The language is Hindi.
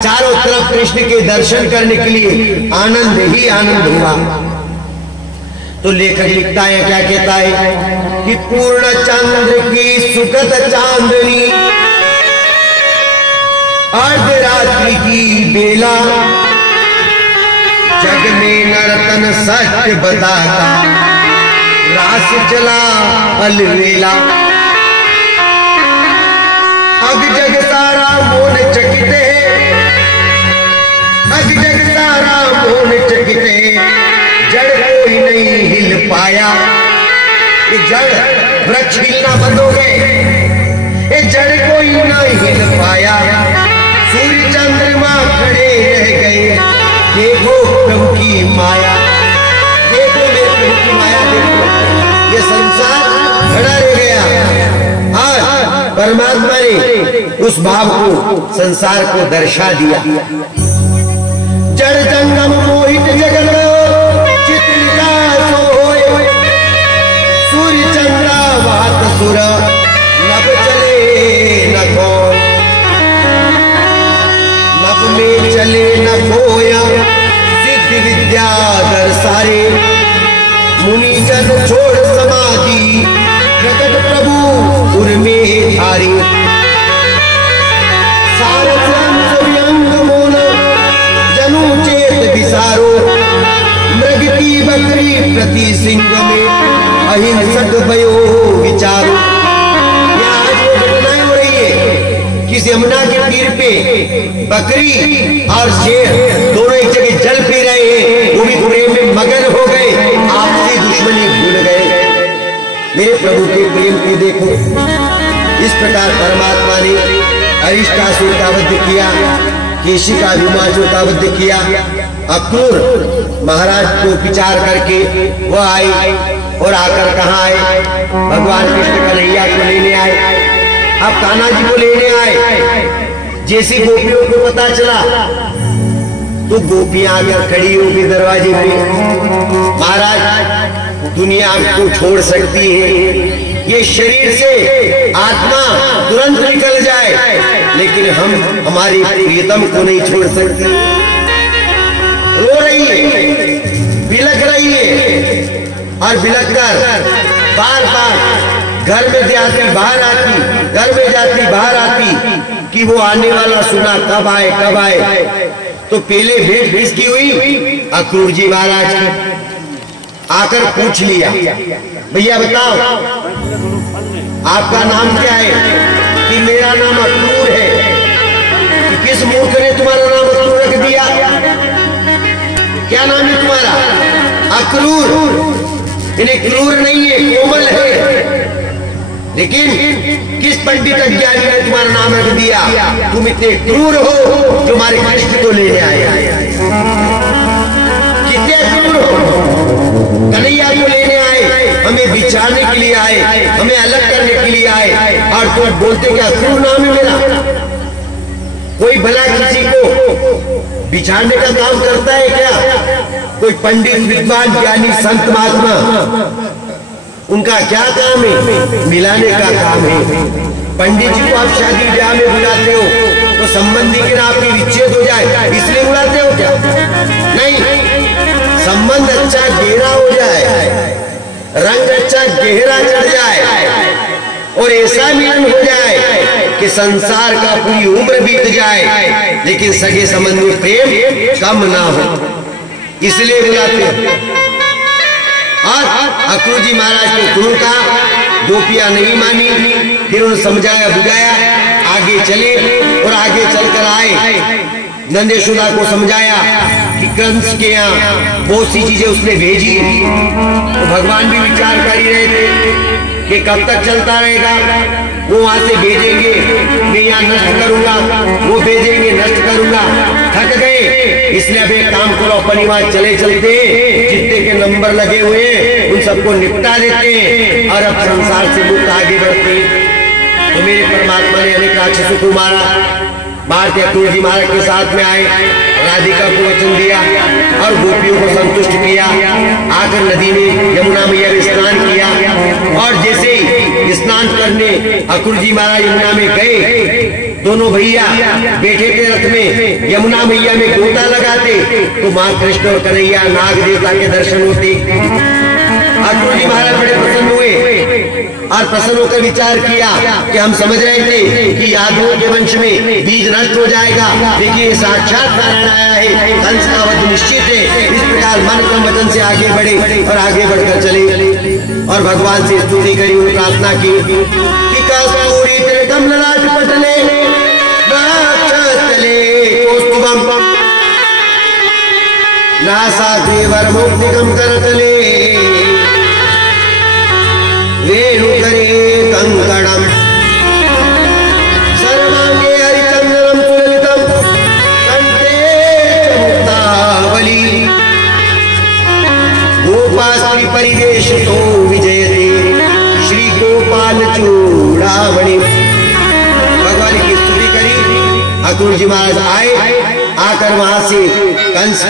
चारों तरफ कृष्ण के दर्शन करने के लिए आनंद ही आनंद हुआ। तो लेखक लिखता है, क्या कहता है कि पूर्ण चंद्र की सुखद चांदनी अर्धरात्रि की बेला, जग में नर्तन सत्य बताता रास चला अलवेला। अग जग सारा मोन चकित है, अग जग सारा मोन चकित है, जड़ कोई नहीं हिल पाया। ये जड़ वृक्ष हिलना बंद हो गए, ये जड़ कोई नहीं हिल पाया। सूर्य चंद्रमा खड़े रह गए, देखो प्रभु की माया, देखो मेरे प्रभु की माया, देखो ये संसार खड़ा रह गया। परमात्मा ने उस भाव को, संसार को दर्शा दिया। जड़ जंगम मोहित जगत चित विकास होय, सूर्य चंद्रा वात सुर नभ चले न कोय, नभ में चले न कोया, सिद्ध विद्या दर्शारे। मुनि जन छोड़ समाधि, प्रकट प्रभु उर में धारी। चेत विसारो, मृग की बकरी प्रति सिंह में, अहिंसक भयो विचारो। यहाँ आज वो घटनाएं हो रही है कि यमुना के तीर पे बकरी और शेर दोनों एक जगह जल पी रहे हैं, वो भी प्रेम में मगन हो गए, आपसी दुश्मनी भूल गए। मेरे प्रभु के प्रेम को देखो। इस प्रकार परमात्मा ने अरिष्टासुर का वध किया, केशी का विमोचन किया। अक्रूर महाराज को विचार करके वह आए और आकर कहाँ आए, भगवान कृष्ण कन्हैया को लेने आए। अब कान्हा जी को लेने आए। जैसे गोपियों को पता चला तो गोपियां आकर खड़ी हो गई दरवाजे पे। महाराज दुनिया को छोड़ सकती है, ये शरीर से आत्मा तुरंत निकल जाए, लेकिन हम हमारी प्रियतम को नहीं छोड़ सकती। रो रही है, बिलख रही है, और बिलख कर बार बार घर में जाती बाहर आती, घर में जाती बाहर आती कि वो आने वाला सुना, कब आए कब आए। तो पहले भेंट किसकी हुई? अक्रूर जी महाराज की। आकर पूछ लिया, भैया बताओ आपका नाम क्या है? कि मेरा नाम अक्रूर है। कि किस मूर्ख ने तुम्हारा नाम अक्रूर रख दिया? क्या नाम है तुम्हारा? अक्रूर। इन्हें क्रूर नहीं है, कोमल है। लेकिन किस पंडित अज्ञानी ने तुम्हारा नाम रख दिया? तुम इतने क्रूर हो जो हमारे कृष्ण को लेने आए। कितने क्रूर हो, कन्हैया को लेने आए, हमें बिछाने के लिए आए, हमें अलग करने के लिए आए, और तुम बोलते क्या क्रूर नाम है मेरा? कोई भला किसी को बिछाने का काम करता है क्या? कोई पंडित विद्वान ज्ञानी संत महात्मा, उनका क्या काम है? मिलाने का काम है। पंडित जी को आप शादी ब्याह में बुलाते हो तो संबंधी के नाम आपकी विच्छेद हो जाए इसलिए बुलाते हो क्या? नहीं, संबंध अच्छा गहरा हो जाए, रंग अच्छा गहरा चढ़ जाए, और ऐसा मिलन हो जाए कि संसार का पूरी उम्र बीत जाए, लेकिन सगे संबंधी प्रेम कम ना हो, इसलिए बुलाते हैं। और अक्रूर जी महाराज को क्रूर कहा, गोपियां नहीं मानी, फिर उन्हें समझाया बुझाया, आगे चले और आगे चलकर आए। नंद यशोदा को समझाया कि कंस के यहाँ बहुत सी चीजें उसने भेजी, तो भगवान भी विचार कर ही रहे थे कि कब तक चलता रहेगा। वो वहां से भेजेंगे, मैं यहाँ नष्ट करूंगा, वो भेजेंगे नष्ट करूंगा, थक गए, इसलिए अब एक काम करो, अपनी वहां चले चलते जितने के नंबर लगे हुए उन सबको निपटा देते हैं और अब संसार से मुक्त आगे बढ़ते। तो मेरे परमात्मा ने अनेक राक्षसों को मारा। भारतीय अक्रूर जी महाराज के साथ में आए, राधिका को वचन दिया और गोपियों को संतुष्ट किया। आकर नदी में यमुना मैया ने स्नान किया, और जैसे ही स्नान करने अक्रूर जी महाराज यमुना में गए। दोनों भैया बैठे थे रथ में, यमुना मैया में गोता लगाते तो माँ कृष्ण और कन्हैया नाग देवता के दर्शन होते। अक्रूर जी महाराज बड़े प्रसन्न हुए और प्रसन्न होकर विचार किया कि हम समझ रहे थे कि यादवों के वंश में बीज नष्ट हो जाएगा, लेकिन ये साक्षात नारायण आया है, कंस का वध निश्चित है। इस प्रकार मन क्रम वचन से आगे बढ़े और आगे बढ़कर चले और भगवान से स्तुति करी, उन्हें प्रार्थना की कि कस्तूरी तिलकम ललाट पटले नासाग्रीवर मुक्तिकम करतले वेणुकरे कंकणम सर्वांगे हरिचंद्रम तुलितम कंठे मुक्तावली गोपास्त्री परिवेशितो विजयते श्री गोपाल चूड़ामणि। भगवान की स्तुति करी। अक्रूर जी महाराज आए, आकर वहां से कंस